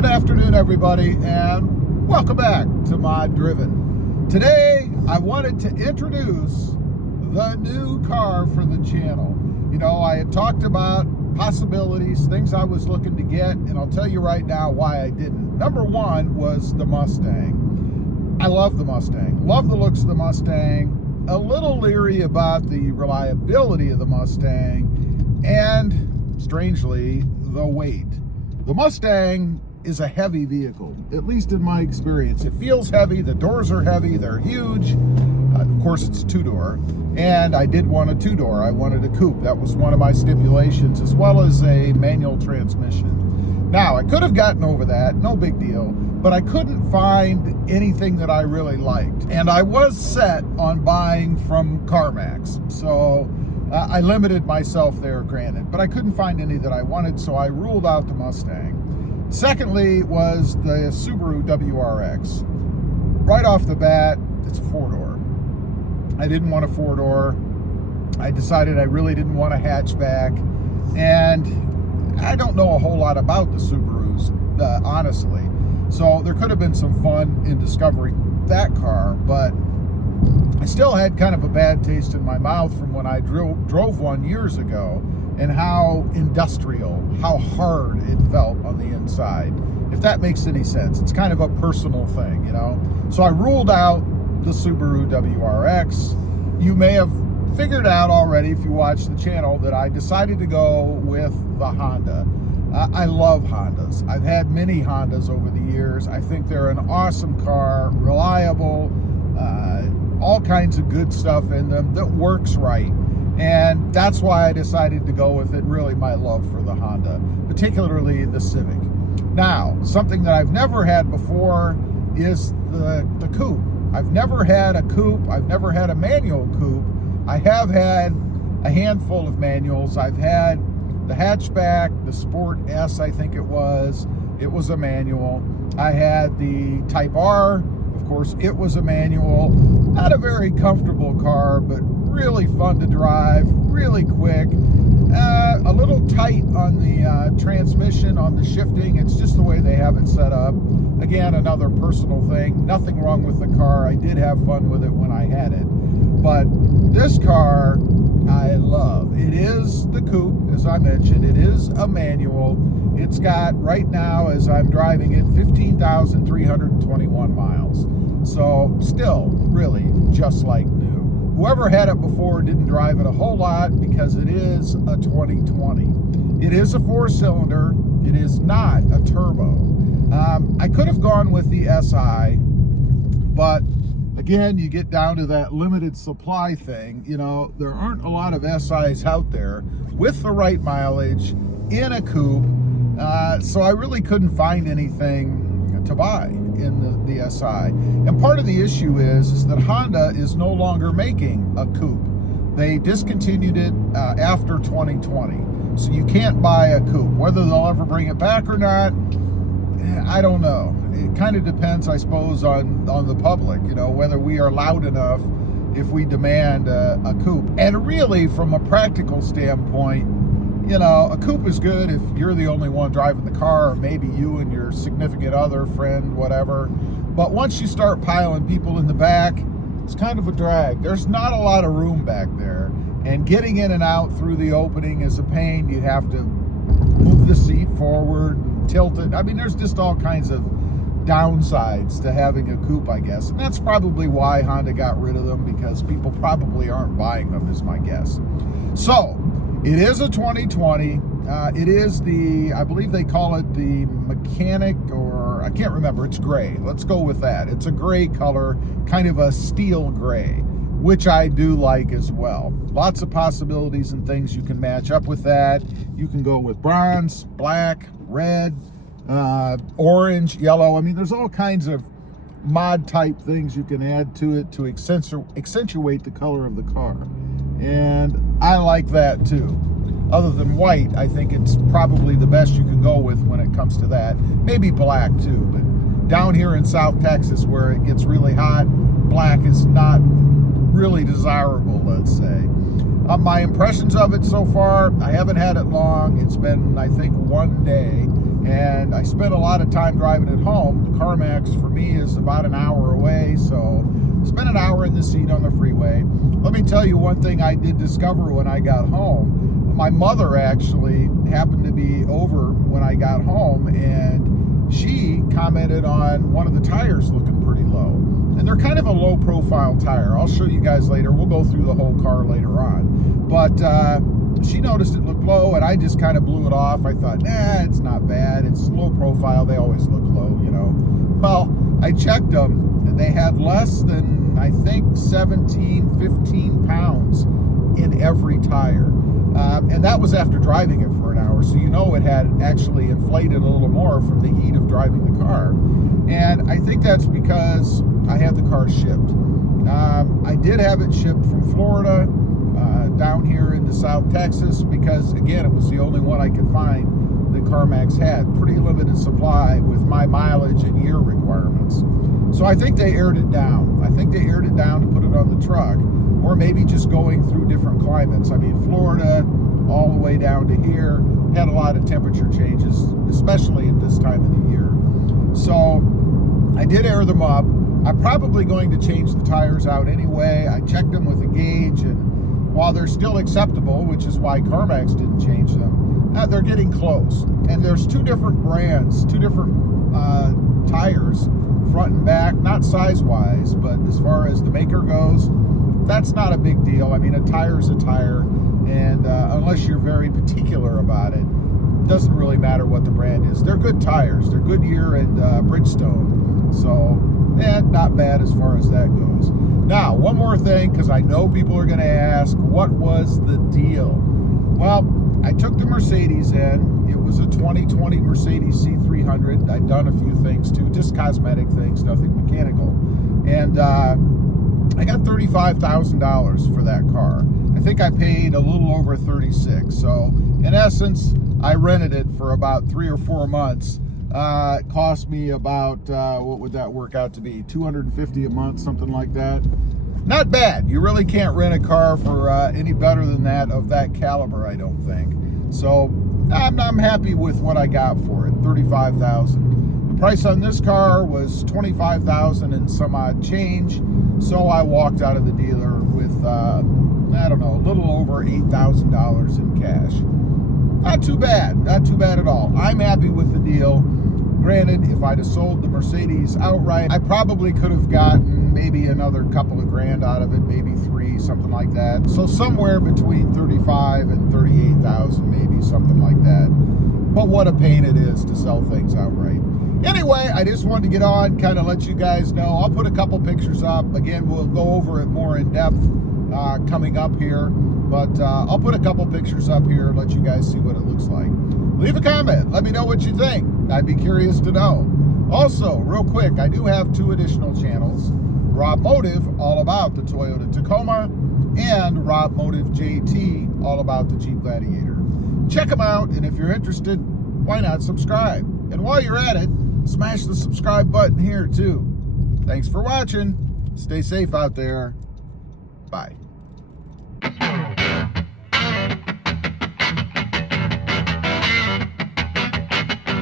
Good afternoon, everybody, and welcome back to Mod Driven. Today, I wanted to introduce the new car for the channel. You know, I had talked about possibilities, things I was looking to get, and I'll tell you right now why I didn't. Number one was the Mustang. I love the Mustang. Love the looks of the Mustang. A little leery about the reliability of the Mustang, and strangely, the weight. The Mustang is a heavy vehicle, at least in my experience. It feels heavy, the doors are heavy, they're huge. Of course, it's a two-door, and I did want a two-door. I wanted a coupe. That was one of my stipulations, as well as a manual transmission. Now, I could have gotten over that, no big deal, but I couldn't find anything that I really liked. And I was set on buying from CarMax, so I limited myself there, granted, but I couldn't find any that I wanted, so I ruled out the Mustang. Secondly was the Subaru WRX. Right off the bat, it's a four-door. I didn't want a four-door. I decided I really didn't want a hatchback, and I don't know a whole lot about the Subarus, honestly. So there could have been some fun in discovering that car, but I still had kind of a bad taste in my mouth from when I drove one years ago, and how industrial, how hard it felt on the inside. If that makes any sense. It's kind of a personal thing, you know? So I ruled out the Subaru WRX. You may have figured out already, if you watch the channel, that I decided to go with the Honda. I love Hondas. I've had many Hondas over the years. I think they're an awesome car, reliable, all kinds of good stuff in them that works right. And that's why I decided to go with it, really my love for the Honda, particularly the Civic. Now, something that I've never had before is the coupe. I've never had a coupe. I've never had a manual coupe. I have had a handful of manuals. I've had the hatchback, the Sport S, I think it was. It was a manual. I had the Type R. Of course, it was a manual. Not a very comfortable car, but really fun to drive, really quick. A little tight on the transmission, on the shifting. It's just the way they have it set up. Again, another personal thing. Nothing wrong with the car. I did have fun with it when I had it. But this car, I love. It is the coupe, as I mentioned. It is a manual. It's got, right now, as I'm driving it, 15,321 miles. So, still, really, just like new. Whoever had it before didn't drive it a whole lot because it is a 2020. It is a four-cylinder. It is not a turbo. I could have gone with the SI, but again, you get down to that limited supply thing. You know, there aren't a lot of SIs out there with the right mileage in a coupe, so I really couldn't find anything to buy in the SI. And part of the issue is that Honda is no longer making a coupe. They discontinued it after 2020. So you can't buy a coupe. Whether they'll ever bring it back or not, I don't know. It kind of depends, I suppose, on the public, you know, whether we are loud enough if we demand a coupe. And really, from a practical standpoint, you know, a coupe is good if you're the only one driving the car, or maybe you and your significant other, friend, whatever. But once you start piling people in the back, it's kind of a drag. There's not a lot of room back there. And getting in and out through the opening is a pain. You have to move the seat forward, tilt it. I mean, there's just all kinds of downsides to having a coupe, I guess. And that's probably why Honda got rid of them, because people probably aren't buying them, is my guess. So, it is a 2020. It is the, I believe they call it the mechanic, or I can't remember. It's gray. Let's go with that. It's a gray color, kind of a steel gray, which I do like as well. Lots of possibilities and things you can match up with that. You can go with bronze, black, red, orange, yellow. I mean, there's all kinds of mod type things you can add to it to accentuate the color of the car. And I like that too. Other than white, I think it's probably the best you can go with when it comes to that. Maybe black too, but down here in South Texas where it gets really hot, black is not really desirable, let's say. My impressions of it so far, I haven't had it long. It's been, I think, one day. and I spent a lot of time driving it home. The CarMax for me is about an hour away, so spent an hour in the seat on the freeway. Let me tell you one thing I did discover when I got home. My mother actually happened to be over when I got home, and she commented on one of the tires looking pretty low. And they're kind of a low profile tire. I'll show you guys later. We'll go through the whole car later on. But she noticed it looked low, and I just kind of blew it off. I thought, nah, it's not bad. It's low profile. They always look low, you know. Well, I checked them, and they had less than, I think, 17, 15 pounds in every tire. And that was after driving it for an hour. So you know it had actually inflated a little more from the heat of driving the car. And I think that's because I had the car shipped. I did have it shipped from Florida down here into South Texas because, again, it was the only one I could find that CarMax had. Pretty limited supply with my mileage and year requirements. So I think they aired it down. I think they aired it down to put it on the truck, or maybe just going through different climates. I mean, Florida all the way down to here had a lot of temperature changes, especially at this time of the year. So I did air them up. I'm probably going to change the tires out anyway. I checked them with a gauge, and while they're still acceptable, which is why CarMax didn't change them, they're getting close. And there's two different brands, two different tires, front and back, not size-wise, but as far as the maker goes, that's not a big deal. I mean, a tire's a tire, and unless you're very particular about it, it doesn't really matter what the brand is. They're good tires. They're Goodyear and Bridgestone. So, not bad as far as that goes. Now, one more thing, because I know people are going to ask, what was the deal? Well, I took the Mercedes in. It was a 2020 Mercedes C300. I'd done a few things too, just cosmetic things, nothing mechanical. And I got $35,000 for that car. I think I paid a little over $36,000. So in essence, I rented it for about 3 or 4 months. It cost me about, what would that work out to be? $250 a month, something like that. Not bad. You really can't rent a car for any better than that of that caliber, I don't think. So I'm happy with what I got for it, $35,000. The price on this car was $25,000 and some odd change. So I walked out of the dealer with, I don't know, a little over $8,000 in cash. Not too bad, not too bad at all. I'm happy with the deal. Granted, if I'd have sold the Mercedes outright, I probably could have gotten maybe another couple of grand out of it, maybe 3, something like that. So somewhere between 35 and 38,000, maybe something like that. But what a pain it is to sell things outright. Anyway, I just wanted to get on, kind of let you guys know. I'll put a couple pictures up. Again, we'll go over it more in depth coming up here. But I'll put a couple pictures up here and let you guys see what it looks like. Leave a comment. Let me know what you think. I'd be curious to know. Also, real quick, I do have 2 additional channels. Rob Motive, all about the Toyota Tacoma, and Rob Motive JT, all about the Jeep Gladiator. Check them out, and if you're interested, why not subscribe? And while you're at it, smash the subscribe button here too. Thanks for watching. Stay safe out there. Bye.